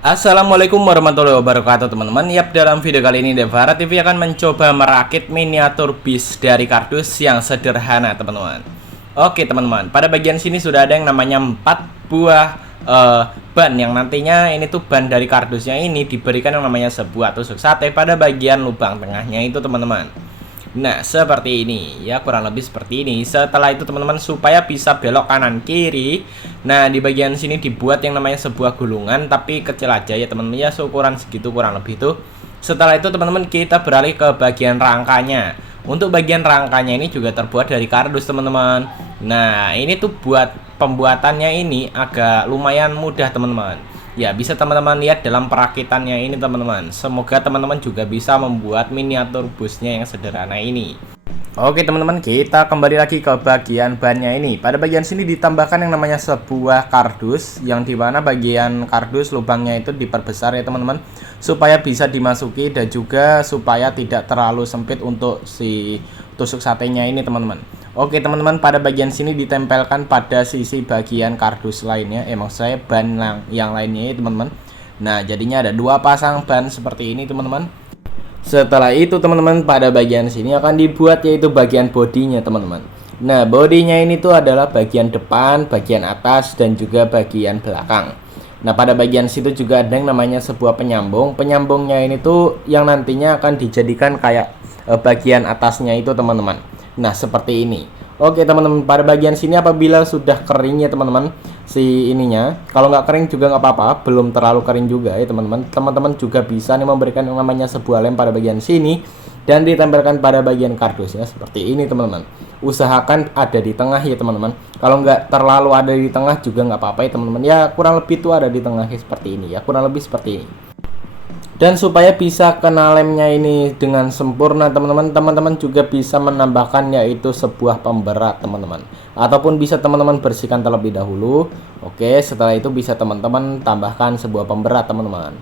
Assalamualaikum warahmatullahi wabarakatuh teman-teman. Yap, dalam video kali ini Devara TV akan mencoba merakit miniatur bis dari kardus yang sederhana teman-teman. Oke teman-teman, pada bagian sini sudah ada yang namanya 4 buah ban yang nantinya ini tuh ban dari kardusnya ini diberikan yang namanya sebuah tusuk sate pada bagian lubang tengahnya itu teman-teman. Nah, seperti ini ya, kurang lebih seperti ini. Setelah itu teman-teman, supaya bisa belok kanan kiri, nah di bagian sini dibuat yang namanya sebuah gulungan, tapi kecil aja ya teman-teman ya, seukuran segitu kurang lebih itu. Setelah itu teman-teman, kita beralih ke bagian rangkanya. Untuk bagian rangkanya ini juga terbuat dari kardus teman-teman. Nah, ini tuh buat pembuatannya ini agak lumayan mudah teman-teman. Ya, bisa teman-teman lihat dalam perakitannya ini teman-teman. Semoga teman-teman juga bisa membuat miniatur busnya yang sederhana ini. Oke teman-teman, kita kembali lagi ke bagian bannya ini. Pada bagian sini ditambahkan yang namanya sebuah kardus, yang dimana bagian kardus lubangnya itu diperbesar ya teman-teman, supaya bisa dimasuki dan juga supaya tidak terlalu sempit untuk si tusuk satenya ini teman-teman. Oke teman-teman, pada bagian sini ditempelkan pada sisi bagian kardus lainnya, maksud saya ban yang lainnya ya teman-teman. Nah, jadinya ada 2 pasang ban seperti ini teman-teman. Setelah itu teman-teman, pada bagian sini akan dibuat yaitu bagian bodinya teman-teman. Nah, bodinya ini tuh adalah bagian depan, bagian atas, dan juga bagian belakang. Nah, pada bagian situ juga ada yang namanya sebuah penyambung. Penyambungnya ini tuh yang nantinya akan dijadikan kayak bagian atasnya itu teman-teman. Nah, seperti ini. Oke teman-teman, pada bagian sini apabila sudah kering ya teman-teman si ininya, kalau nggak kering juga nggak apa-apa, belum terlalu kering juga ya teman-teman. Teman-teman juga bisa nih memberikan yang namanya sebuah lem pada bagian sini dan ditempelkan pada bagian kardusnya seperti ini teman-teman. Usahakan ada di tengah ya teman-teman. Kalau nggak terlalu ada di tengah juga nggak apa-apa ya teman-teman. Ya kurang lebih tuh ada di tengah seperti ini ya, kurang lebih seperti ini. Dan supaya bisa kena lemnya ini dengan sempurna teman-teman juga bisa menambahkan yaitu sebuah pemberat teman-teman, ataupun bisa teman-teman bersihkan terlebih dahulu. Oke, setelah itu bisa teman-teman tambahkan sebuah pemberat teman-teman.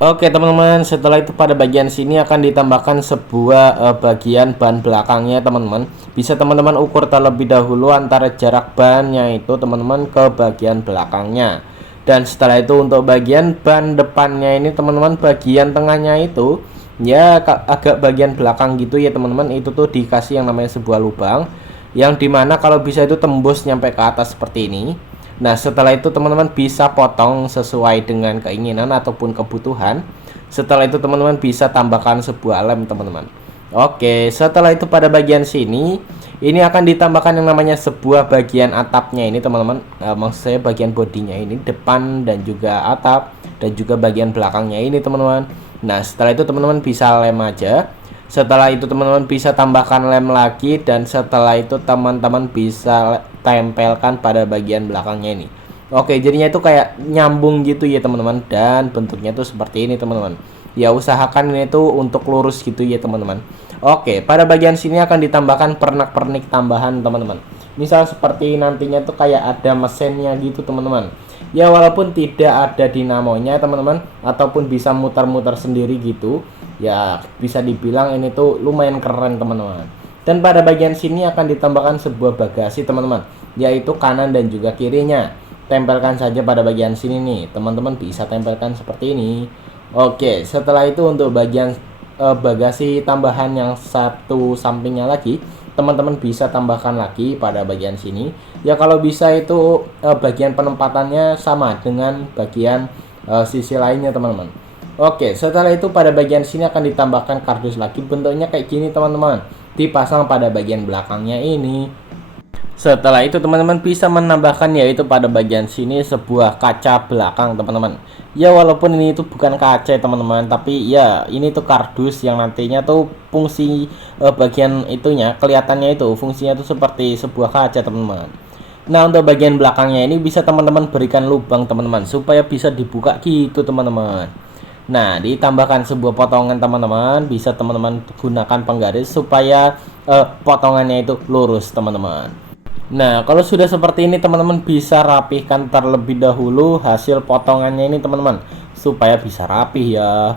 Oke teman-teman, setelah itu pada bagian sini akan ditambahkan sebuah bagian ban belakangnya teman-teman. Bisa teman-teman ukur terlebih dahulu antara jarak bannya itu teman-teman ke bagian belakangnya. Dan setelah itu untuk bagian ban depannya ini teman-teman, bagian tengahnya itu ya agak bagian belakang gitu ya teman-teman, itu tuh dikasih yang namanya sebuah lubang, yang dimana kalau bisa itu tembus nyampe ke atas seperti ini. Nah, setelah itu teman-teman bisa potong sesuai dengan keinginan ataupun kebutuhan. Setelah itu teman-teman bisa tambahkan sebuah lem teman-teman. Oke, setelah itu pada bagian sini ini akan ditambahkan yang namanya sebuah bagian atapnya ini teman-teman. Maksud saya bagian bodinya ini, depan dan juga atap, dan juga bagian belakangnya ini teman-teman. Nah, setelah itu teman-teman bisa lem aja. Setelah itu teman-teman bisa tambahkan lem lagi, dan setelah itu teman-teman bisa tempelkan pada bagian belakangnya ini. Oke, jadinya itu kayak nyambung gitu ya teman-teman, dan bentuknya tuh seperti ini teman-teman. Ya usahakan ini tuh untuk lurus gitu ya teman-teman. Oke, pada bagian sini akan ditambahkan pernak-pernik tambahan teman-teman. Misal seperti nantinya tuh kayak ada mesinnya gitu teman-teman. Ya walaupun tidak ada dinamonya teman-teman, ataupun bisa mutar-mutar sendiri gitu, ya bisa dibilang ini tuh lumayan keren teman-teman. Dan pada bagian sini akan ditambahkan sebuah bagasi teman-teman, yaitu kanan dan juga kirinya. Tempelkan saja pada bagian sini nih, teman-teman bisa tempelkan seperti ini. Oke, setelah itu untuk bagian bagasi tambahan yang satu sampingnya lagi, teman-teman bisa tambahkan lagi pada bagian sini. Ya kalau bisa itu bagian penempatannya sama dengan bagian sisi lainnya teman-teman. Oke, setelah itu pada bagian sini akan ditambahkan kardus lagi, bentuknya kayak gini teman-teman. Dipasang pada bagian belakangnya ini. Setelah itu teman-teman bisa menambahkan yaitu pada bagian sini sebuah kaca belakang teman-teman. Ya walaupun ini itu bukan kaca teman-teman, tapi ya ini tuh kardus yang nantinya tuh fungsi bagian itunya kelihatannya itu fungsinya tuh seperti sebuah kaca teman-teman. Nah, untuk bagian belakangnya ini bisa teman-teman berikan lubang teman-teman supaya bisa dibuka gitu teman-teman. Nah, ditambahkan sebuah potongan teman-teman, bisa teman-teman gunakan penggaris supaya potongannya itu lurus teman-teman. Nah, kalau sudah seperti ini teman-teman bisa rapihkan terlebih dahulu hasil potongannya ini teman-teman, supaya bisa rapih ya.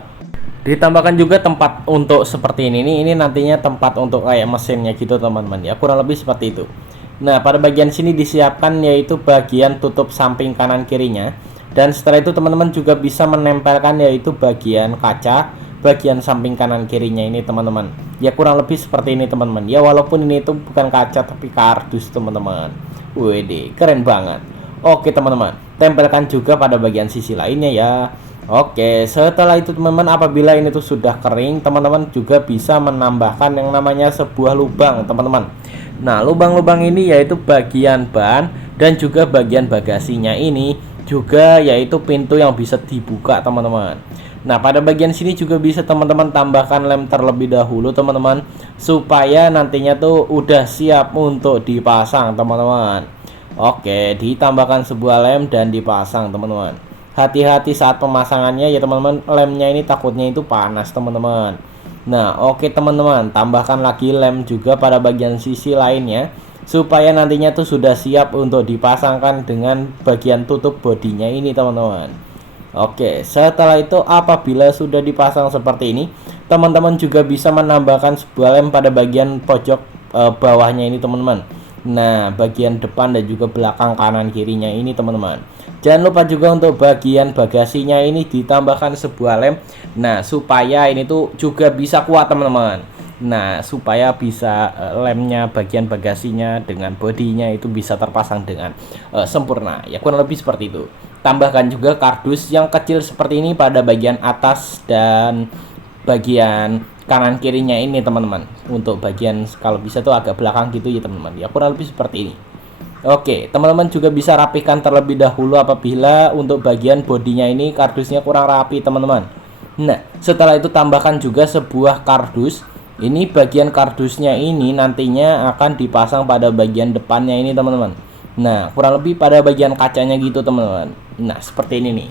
Ditambahkan juga tempat untuk seperti ini nantinya tempat untuk kayak mesinnya gitu teman-teman ya, kurang lebih seperti itu. Nah, pada bagian sini disiapkan yaitu bagian tutup samping kanan kirinya. Dan setelah itu teman-teman juga bisa menempelkan yaitu bagian kaca bagian samping kanan kirinya ini teman-teman. Ya kurang lebih seperti ini teman-teman. Ya walaupun ini itu bukan kaca tapi kardus teman-teman. Wede, keren banget. Oke teman-teman, tempelkan juga pada bagian sisi lainnya ya. Oke, setelah itu teman-teman, apabila ini tuh sudah kering, teman-teman juga bisa menambahkan yang namanya sebuah lubang teman-teman. Nah, lubang-lubang ini yaitu bagian ban dan juga bagian bagasinya ini juga yaitu pintu yang bisa dibuka teman-teman. Nah, pada bagian sini juga bisa teman-teman tambahkan lem terlebih dahulu teman-teman, supaya nantinya tuh udah siap untuk dipasang teman-teman. Oke, ditambahkan sebuah lem dan dipasang teman-teman. Hati-hati saat pemasangannya ya teman-teman, lemnya ini takutnya itu panas teman-teman. Nah, oke teman-teman, tambahkan lagi lem juga pada bagian sisi lainnya, supaya nantinya tuh sudah siap untuk dipasangkan dengan bagian tutup bodinya ini teman-teman. Oke, setelah itu apabila sudah dipasang seperti ini, teman-teman juga bisa menambahkan sebuah lem pada bagian pojok bawahnya ini teman-teman. Nah, bagian depan dan juga belakang kanan kirinya ini teman-teman. Jangan lupa juga untuk bagian bagasinya ini ditambahkan sebuah lem. Nah, supaya ini tuh juga bisa kuat teman-teman. Nah, supaya bisa lemnya bagian bagasinya dengan bodinya itu bisa terpasang dengan sempurna. Ya kurang lebih seperti itu. Tambahkan juga kardus yang kecil seperti ini pada bagian atas dan bagian kanan kirinya ini teman-teman. Untuk bagian kalau bisa tuh agak belakang gitu ya teman-teman. Ya kurang lebih seperti ini. Oke, teman-teman juga bisa rapihkan terlebih dahulu apabila untuk bagian bodinya ini kardusnya kurang rapi teman-teman. Nah, setelah itu tambahkan juga sebuah kardus. Ini bagian kardusnya ini nantinya akan dipasang pada bagian depannya ini teman-teman. Nah, kurang lebih pada bagian kacanya gitu teman-teman. Nah, seperti ini nih.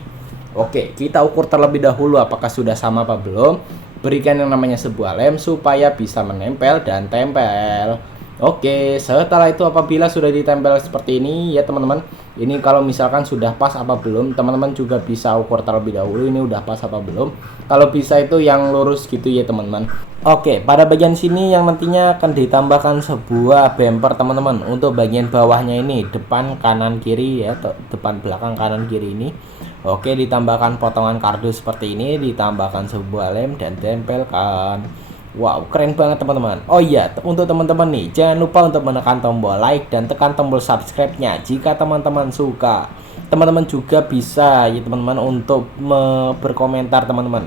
Oke, kita ukur terlebih dahulu apakah sudah sama apa belum. Berikan yang namanya sebuah lem supaya bisa menempel dan tempel. Oke, setelah itu apabila sudah ditempel seperti ini ya teman-teman, ini kalau misalkan sudah pas apa belum, teman-teman juga bisa ukur terlebih dahulu ini udah pas apa belum. Kalau bisa itu yang lurus gitu ya teman-teman. Oke, pada bagian sini yang nantinya akan ditambahkan sebuah bumper teman-teman. Untuk bagian bawahnya ini depan kanan kiri ya, depan belakang kanan kiri ini. Oke, ditambahkan potongan kardus seperti ini, ditambahkan sebuah lem dan tempelkan. Wow, keren banget teman-teman. Oh iya, untuk teman-teman nih, jangan lupa untuk menekan tombol like dan tekan tombol subscribe-nya jika teman-teman suka. Teman-teman juga bisa ya teman-teman untuk berkomentar teman-teman.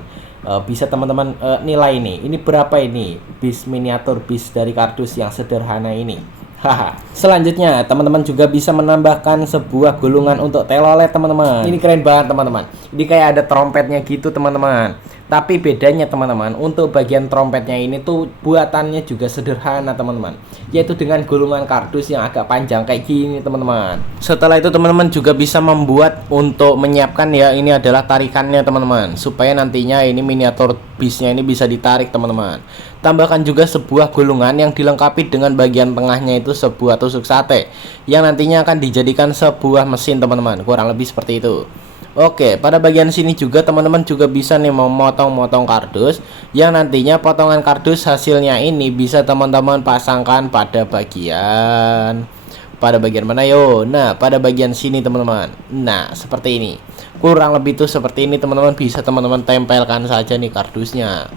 Bisa teman-teman nilai nih, ini berapa ini bis miniatur bis dari kardus yang sederhana ini. Haha. Selanjutnya, teman-teman juga bisa menambahkan sebuah gulungan untuk telolet teman-teman. Ini keren banget teman-teman. Ini kayak ada trompetnya gitu teman-teman. Tapi bedanya teman-teman, untuk bagian trompetnya ini tuh buatannya juga sederhana teman-teman, yaitu dengan gulungan kardus yang agak panjang kayak gini teman-teman. Setelah itu teman-teman juga bisa membuat untuk menyiapkan ya, ini adalah tarikannya teman-teman, supaya nantinya ini miniatur bisnya ini bisa ditarik teman-teman. Tambahkan juga sebuah gulungan yang dilengkapi dengan bagian tengahnya itu sebuah tusuk sate, yang nantinya akan dijadikan sebuah mesin teman-teman, kurang lebih seperti itu. Oke, pada bagian sini juga teman-teman juga bisa nih memotong-motong kardus, yang nantinya potongan kardus hasilnya ini bisa teman-teman pasangkan pada bagian mana yo? Nah, pada bagian sini teman-teman. Nah, seperti ini. Kurang lebih tuh seperti ini teman-teman, bisa teman-teman tempelkan saja nih kardusnya.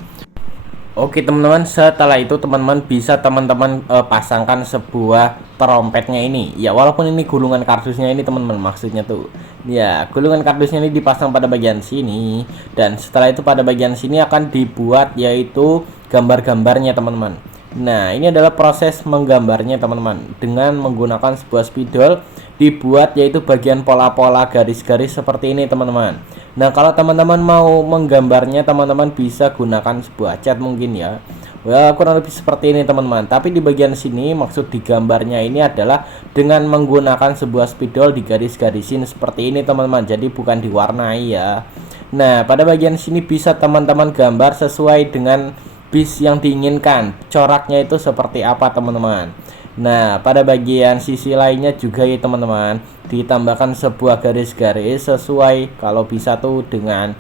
Oke teman-teman, setelah itu teman-teman bisa teman-teman pasangkan sebuah trompetnya ini. Ya walaupun ini gulungan kardusnya ini teman-teman, maksudnya tuh. Ya, gulungan kardusnya ini dipasang pada bagian sini, dan setelah itu pada bagian sini akan dibuat yaitu gambar-gambarnya teman-teman. Nah, ini adalah proses menggambarnya teman-teman, dengan menggunakan sebuah spidol dibuat yaitu bagian pola-pola garis-garis seperti ini teman-teman. Nah, kalau teman-teman mau menggambarnya, teman-teman bisa gunakan sebuah cat mungkin ya. Wah, kurang lebih seperti ini teman-teman. Tapi di bagian sini maksud digambarnya ini adalah dengan menggunakan sebuah spidol digaris-garisin seperti ini teman-teman. Jadi bukan diwarnai ya. Nah, pada bagian sini bisa teman-teman gambar sesuai dengan bis yang diinginkan. Coraknya itu seperti apa teman-teman. Nah, pada bagian sisi lainnya juga ya teman-teman, ditambahkan sebuah garis-garis sesuai kalau bisa tuh dengan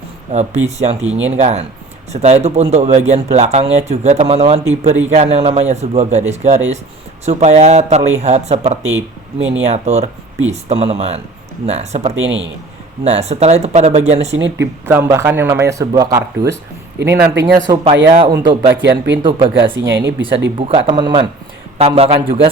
bis yang diinginkan. Setelah itu untuk bagian belakangnya juga teman-teman diberikan yang namanya sebuah garis-garis supaya terlihat seperti miniatur bis teman-teman. Nah, seperti ini. Nah, setelah itu pada bagian sini ditambahkan yang namanya sebuah kardus. Ini nantinya supaya untuk bagian pintu bagasinya ini bisa dibuka, teman-teman. Tambahkan juga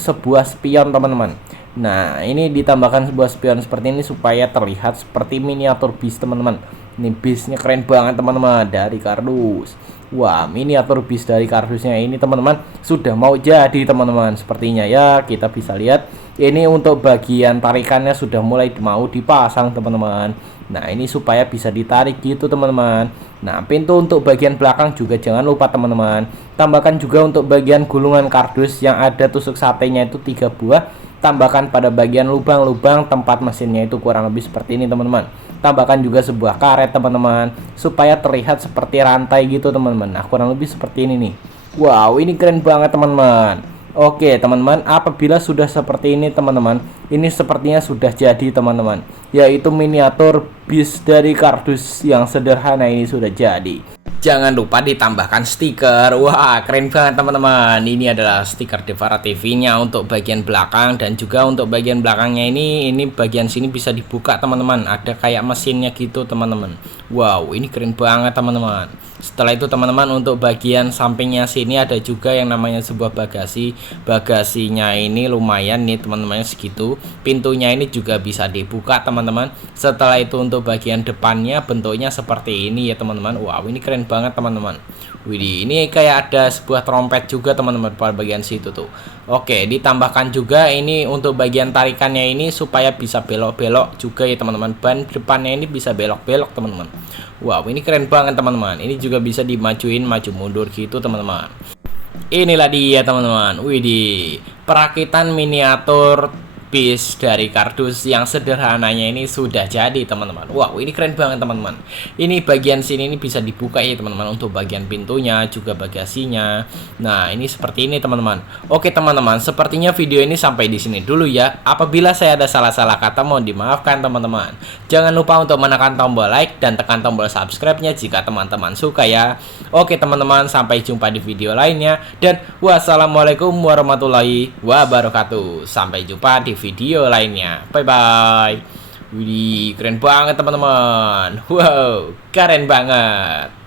sebuah spion, teman-teman. Nah, ini ditambahkan sebuah spion seperti ini supaya terlihat seperti miniatur bis, teman-teman. Ini bisnya keren banget, teman-teman, dari kardus. Wah, miniatur bis dari kardusnya ini, teman-teman, sudah mau jadi, teman-teman. Sepertinya ya, kita bisa lihat ini untuk bagian tarikannya sudah mulai mau dipasang, teman-teman. Nah, ini supaya bisa ditarik gitu, teman-teman. Nah, pintu untuk bagian belakang juga jangan lupa, teman-teman. Tambahkan juga untuk bagian gulungan kardus yang ada tusuk satenya itu 3 buah. Tambahkan pada bagian lubang-lubang tempat mesinnya itu kurang lebih seperti ini, teman-teman. Tambahkan juga sebuah karet, teman-teman, supaya terlihat seperti rantai gitu, teman-teman. Nah, kurang lebih seperti ini nih. Wow, ini keren banget, teman-teman. Oke, teman-teman, apabila sudah seperti ini, teman-teman, ini sepertinya sudah jadi, teman-teman, yaitu miniatur bis dari kardus yang sederhana ini sudah jadi. Jangan lupa ditambahkan stiker. Wah, keren banget, teman-teman. Ini adalah stiker Devara TV-nya untuk bagian belakang, dan juga untuk bagian belakangnya ini bagian sini bisa dibuka, teman-teman. Ada kayak mesinnya gitu, teman-teman. Wow, ini keren banget, teman-teman. Setelah itu, teman-teman, untuk bagian sampingnya sini ada juga yang namanya sebuah bagasi. Bagasinya ini lumayan nih, teman-teman, segitu. Pintunya ini juga bisa dibuka, teman-teman. Setelah itu untuk bagian depannya bentuknya seperti ini ya, teman-teman. Wow, ini keren banget, teman-teman. Widih, ini kayak ada sebuah trompet juga, teman-teman, pada bagian situ tuh. Oke, ditambahkan juga ini untuk bagian tarikannya ini supaya bisa belok-belok juga ya, teman-teman. Ban depannya ini bisa belok-belok, teman-teman. Wow, ini keren banget, teman-teman. Ini juga bisa dimajuin maju mundur gitu, teman-teman. Inilah dia, teman-teman. Widih, perakitan miniatur bis dari kardus yang sederhananya ini sudah jadi, teman-teman. Wow, ini keren banget, teman-teman. Ini bagian sini ini bisa dibuka ya, teman-teman, untuk bagian pintunya juga bagasinya. Nah, ini seperti ini, teman-teman. Oke, teman-teman, sepertinya video ini sampai di sini dulu ya. Apabila saya ada salah-salah kata mohon dimaafkan, teman-teman. Jangan lupa untuk menekan tombol like dan tekan tombol subscribe-nya jika teman-teman suka ya. Oke, teman-teman, sampai jumpa di video lainnya, dan wassalamualaikum warahmatullahi wabarakatuh. Sampai jumpa di video lainnya. Bye bye. Wih, keren banget, teman-teman. Wow, keren banget.